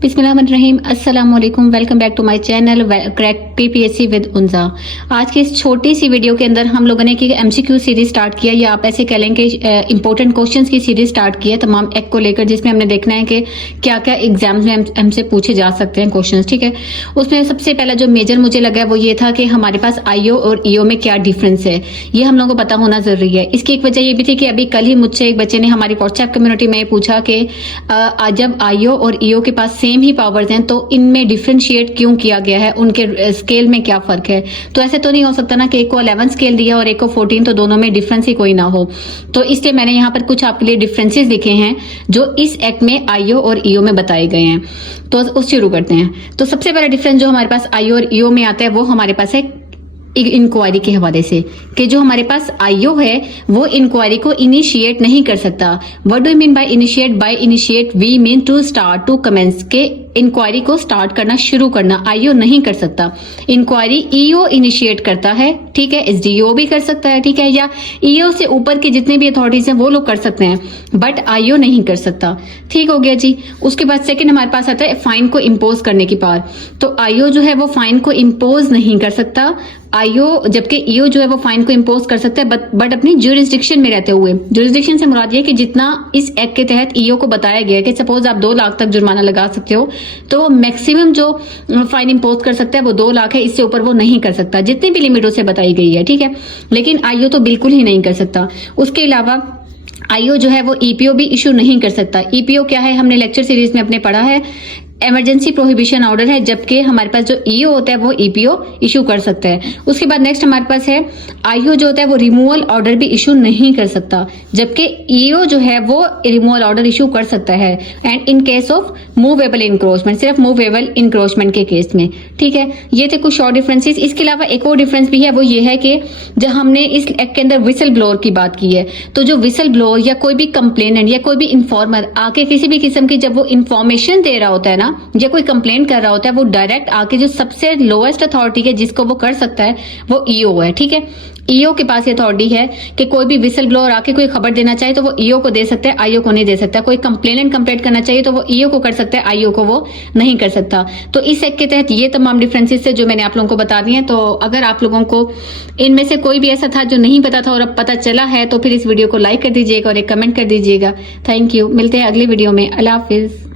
बिस्मिल्लाहिर्रहमानिर्रहीम, अस्सलाम वालेकुम। Welcome back to my channel crack PPSC with उन्जा। आज की इस छोटी सी वीडियो के अंदर हम लोगों ने एक एमसीक्यू सीरीज स्टार्ट किया, या आप ऐसे कह लें कि इंपॉर्टेंट क्वेश्चंस की सीरीज स्टार्ट की है तमाम एक को लेकर, जिसमें हमने देखना है कि क्या क्या एग्जाम्स में हमसे पूछे जा सकते हैं क्वेश्चन। ठीक है, उसमें सबसे पहला जो मेजर मुझे लगा वो ये था कि हमारे पास आईओ और ईओ में क्या डिफरेंस है, ये हम लोगों को पता होना जरूरी है। इसकी एक वजह ये भी थी कि अभी कल ही मुझसे एक बच्चे ने हमारी व्हाट्सएप कम्युनिटी में पूछा कि जब आईओ और ईओ के पास सेम ही पावर्स हैं तो इनमें डिफरेंशिएट क्यों किया गया है, उनके स्केल में क्या फर्क है। तो ऐसे तो नहीं हो सकता ना कि एक को 11 स्केल दिया और एक को 14, तो दोनों में डिफरेंस ही कोई ना हो। तो इसलिए मैंने यहाँ पर कुछ आपके लिए डिफरेंसेस लिखे हैं जो इस एक्ट में आईओ और ईओ में बताए गए हैं। तो उस शुरू करते हैं। तो सबसे पहला डिफरेंस जो हमारे पास आईओ और ईओ में आता है वो हमारे पास है इंक्वायरी के हवाले से, कि जो हमारे पास आईओ है वो इंक्वायरी को इनिशिएट नहीं कर सकता। What do you mean by initiate? By initiate we mean to start, to commence, के इंक्वायरी को स्टार्ट करना, शुरू करना आईओ नहीं कर सकता। इंक्वायरी ईओ इनिशिएट करता है, ठीक है, एसडीओ भी कर सकता है, ठीक है, या ईओ से ऊपर के जितने भी अथॉरिटीज हैं वो लोग कर सकते हैं, बट आईओ नहीं कर सकता। ठीक हो गया जी। उसके बाद सेकंड हमारे पास आता है फाइन को इम्पोज करने की पावर। तो आईओ जो है वो फाइन को इम्पोज नहीं कर सकता आईओ, जबकि ईओ जो है वो फाइन को इम्पोज कर सकता है, बट अपनी ज्यूरिसडिक्शन में रहते हुए। ज्यूरिसडिक्शन से मुराद ये कि जितना इस एक्ट के तहत ईओ को बताया गया है कि सपोज आप 2 लाख तक जुर्माना लगा सकते हो, तो मैक्सिमम जो फाइन इम्पोज कर सकता है वो 2 लाख है, इससे ऊपर वो नहीं कर सकता, जितनी भी लिमिट उसे बताई गई है। ठीक है, लेकिन आईओ तो बिल्कुल ही नहीं कर सकता। उसके अलावा आईओ जो है वो ईपीओ भी इशू नहीं कर सकता। ईपीओ क्या है, हमने लेक्चर सीरीज में अपने पढ़ा है, इमरजेंसी प्रोहिबिशन ऑर्डर है, जबकि हमारे पास जो ईओ होता है वो ईपीओ इशू कर सकता है। उसके बाद नेक्स्ट हमारे पास है आईओ जो होता है वो रिमूवल ऑर्डर भी इशू नहीं कर सकता, जबकि ईओ जो है वो रिमूवल ऑर्डर इशू कर सकता है, and in case of movable encroachment, सिर्फ मूवेबल इंक्रोचमेंट के केस में। ठीक है, ये थे कुछ शॉर्ट डिफरेंसेस। इसके अलावा एक और डिफरेंस भी है, वो ये है कि जब हमने इस एक्ट के अंदर विसल ब्लोअर की बात की है, तो जो विसल ब्लोअर या कोई भी कंप्लेनेंट या कोई भी इन्फॉर्मर आके किसी भी किस्म की जब वो इन्फॉर्मेशन दे रहा होता है ना, या कोई कंप्लेंट कर रहा होता है, वो डायरेक्ट आके जो सबसे लोएस्ट अथॉरिटी है जिसको वो कर सकता है वो ईओ है। ठीक है, ईओ के पास ये अथॉरिटी है कि कोई भी विसल ब्लोअर आके कोई खबर देना चाहे तो वो ईओ को दे सकता है, आईओ को नहीं दे सकता। कोई कंप्लेनेंट कंप्लेंट करना चाहिए तो वो ईओ को कर सकता है, आईओ को वो नहीं कर सकता। तो इस एक्ट के तहत ये तमाम डिफरेंसेस है जो मैंने आप लोगों को बता दिए हैं। तो अगर आप लोगों को इनमें से कोई भी ऐसा था जो नहीं पता था और अब पता चला है, तो फिर इस वीडियो को लाइक कर दीजिएगा और एक कमेंट कर दीजिएगा। Thank you. मिलते हैं अगली वीडियो में। अल्लाह हाफिज।